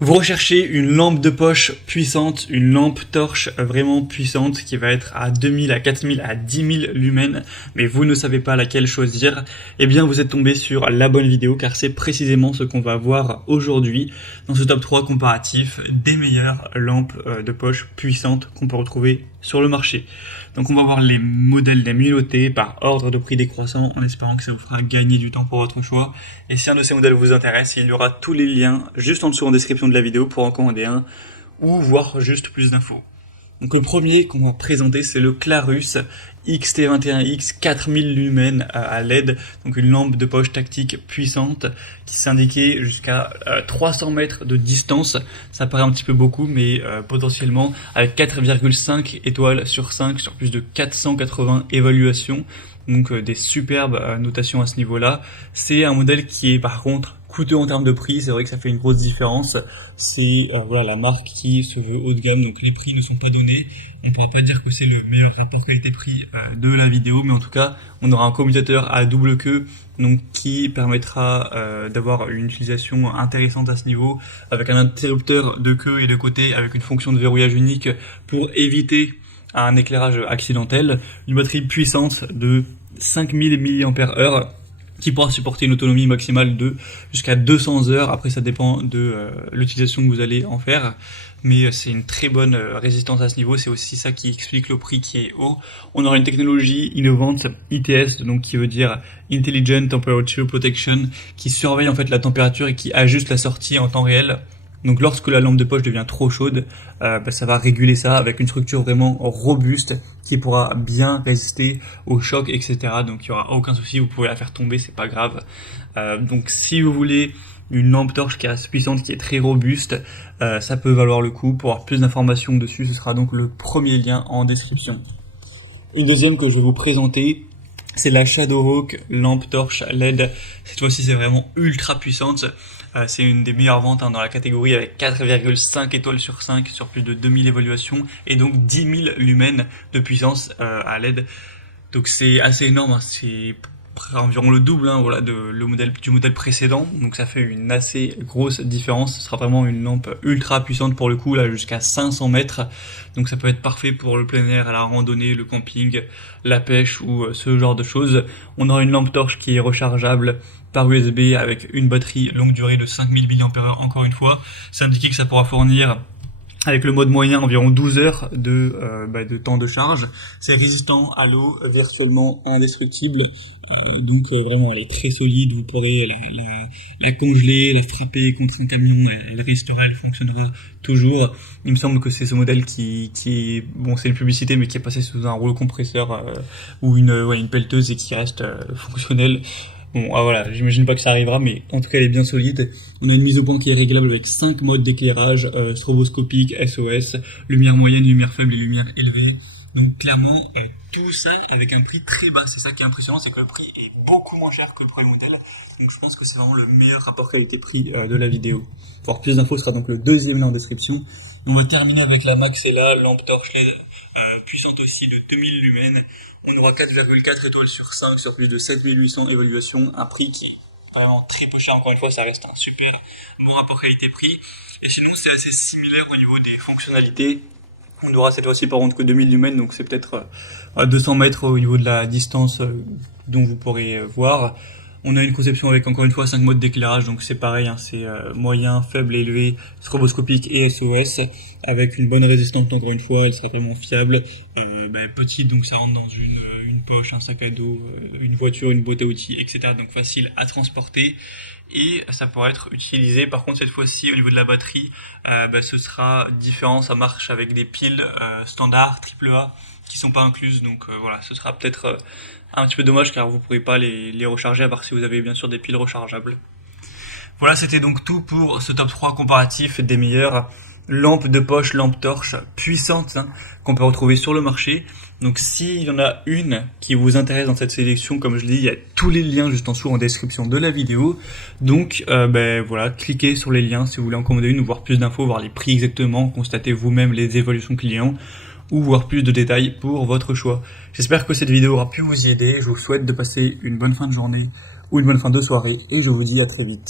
Vous recherchez une lampe de poche puissante, une lampe torche vraiment puissante qui va être à 2000, à 4000, à 10 000 lumens, mais vous ne savez pas laquelle choisir, eh bien vous êtes tombé sur la bonne vidéo car c'est précisément ce qu'on va voir aujourd'hui dans ce top 3 comparatif des meilleures lampes de poche puissantes qu'on peut retrouver sur le marché. Donc on va voir les modèles les mieux notés par ordre de prix décroissant en espérant que ça vous fera gagner du temps pour votre choix. Et si un de ces modèles vous intéresse, il y aura tous les liens juste en dessous en description de la vidéo pour en commander un ou voir juste plus d'infos. Donc le premier qu'on va présenter, c'est le Clarus XT21X 4000 lumens à LED, donc une lampe de poche tactique puissante qui s'indiquait jusqu'à 300 mètres de distance. Ça paraît un petit peu beaucoup, mais potentiellement avec 4,5 étoiles sur 5 sur plus de 480 évaluations. Donc des superbes notations à ce niveau-là. C'est un modèle qui est par contre coûteux en termes de prix, c'est vrai que ça fait une grosse différence. C'est voilà la marque qui se veut haut de gamme, donc les prix ne sont pas donnés. On ne pourra pas dire que c'est le meilleur rapport qualité-prix de la vidéo, mais en tout cas, on aura un commutateur à double queue, donc qui permettra d'avoir une utilisation intéressante à ce niveau, avec un interrupteur de queue et de côté, avec une fonction de verrouillage unique pour éviter un éclairage accidentel, une batterie puissante de 5000 mAh qui pourra supporter une autonomie maximale de jusqu'à 200 heures. Après, ça dépend de l'utilisation que vous allez en faire, mais c'est une très bonne résistance à ce niveau. C'est aussi ça qui explique le prix qui est haut. On aura une technologie innovante ITS, donc qui veut dire Intelligent Temperature Protection, qui surveille en fait la température et qui ajuste la sortie en temps réel. Donc lorsque la lampe de poche devient trop chaude, ça va réguler ça avec une structure vraiment robuste qui pourra bien résister aux chocs, etc. Donc il n'y aura aucun souci, vous pouvez la faire tomber, c'est pas grave. Donc si vous voulez une lampe torche qui est assez puissante, qui est très robuste, ça peut valoir le coup. Pour avoir plus d'informations dessus, ce sera donc le premier lien en description. Une deuxième que je vais vous présenter, c'est la Shadowhawk lampe torche LED. Cette fois-ci, c'est vraiment ultra puissante. C'est une des meilleures ventes dans la catégorie avec 4,5 étoiles sur 5 sur plus de 2000 évaluations et donc 10 000 lumens de puissance à LED. Donc c'est assez énorme, c'est environ le double voilà, du modèle précédent, donc ça fait une assez grosse différence. Ce sera vraiment une lampe ultra puissante pour le coup, là jusqu'à 500 mètres, donc ça peut être parfait pour le plein air, la randonnée, le camping, la pêche ou ce genre de choses. On aura une lampe torche qui est rechargeable par USB avec une batterie longue durée de 5000 mAh encore une fois. C'est indiqué que ça pourra fournir avec le mode moyen environ 12 heures de temps de charge. C'est résistant à l'eau, virtuellement indestructible. Donc vraiment elle est très solide, vous pourrez la congeler, la frapper contre un camion, elle restera, elle fonctionnera toujours. Il me semble que c'est ce modèle qui bon, c'est une publicité mais qui est passé sous un rouleau compresseur ou une pelleteuse et qui reste fonctionnel. Bon, voilà, j'imagine pas que ça arrivera, mais en tout cas, elle est bien solide. On a une mise au point qui est réglable avec 5 modes d'éclairage, stroboscopique, SOS, lumière moyenne, lumière faible et lumière élevée. Donc clairement, tout ça avec un prix très bas. C'est ça qui est impressionnant, c'est que le prix est beaucoup moins cher que le premier modèle. Donc je pense que c'est vraiment le meilleur rapport qualité-prix de la vidéo. Pour avoir plus d'infos, ce sera donc le deuxième lien en description. On va terminer avec la Maxella, lampe torche LED, puissante aussi de 2000 lumens. On aura 4,4 étoiles sur 5 sur plus de 7800 évaluations. Un prix qui est vraiment très peu cher. Encore une fois, ça reste un super bon rapport qualité-prix. Et sinon, c'est assez similaire au niveau des fonctionnalités. On aura cette fois-ci par contre que 2000 lumens, donc c'est peut-être à 200 mètres au niveau de la distance dont vous pourrez voir. On a une conception avec encore une fois 5 modes d'éclairage, donc c'est pareil, c'est moyen, faible, élevé, stroboscopique et SOS, avec une bonne résistance encore une fois, elle sera vraiment fiable, petite, donc ça rentre dans une poche, un sac à dos, une voiture, une boîte à outils, etc. Donc facile à transporter. Et ça pourra être utilisé, par contre cette fois-ci au niveau de la batterie, ce sera différent, ça marche avec des piles standard AAA qui sont pas incluses, donc voilà, ce sera peut-être un petit peu dommage car vous pourrez pas les recharger à part si vous avez bien sûr des piles rechargeables. Voilà, c'était donc tout pour ce top 3 comparatif des meilleures lampes de poche, lampes torches puissantes qu'on peut retrouver sur le marché. Donc s'il y en a une qui vous intéresse dans cette sélection, comme je l'ai dit, il y a tous les liens juste en dessous en description de la vidéo. Donc voilà, cliquez sur les liens si vous voulez en commander une ou voir plus d'infos, voir les prix exactement, constater vous-même les évaluations clients ou voir plus de détails pour votre choix. J'espère que cette vidéo aura pu vous y aider. Je vous souhaite de passer une bonne fin de journée ou une bonne fin de soirée et je vous dis à très vite.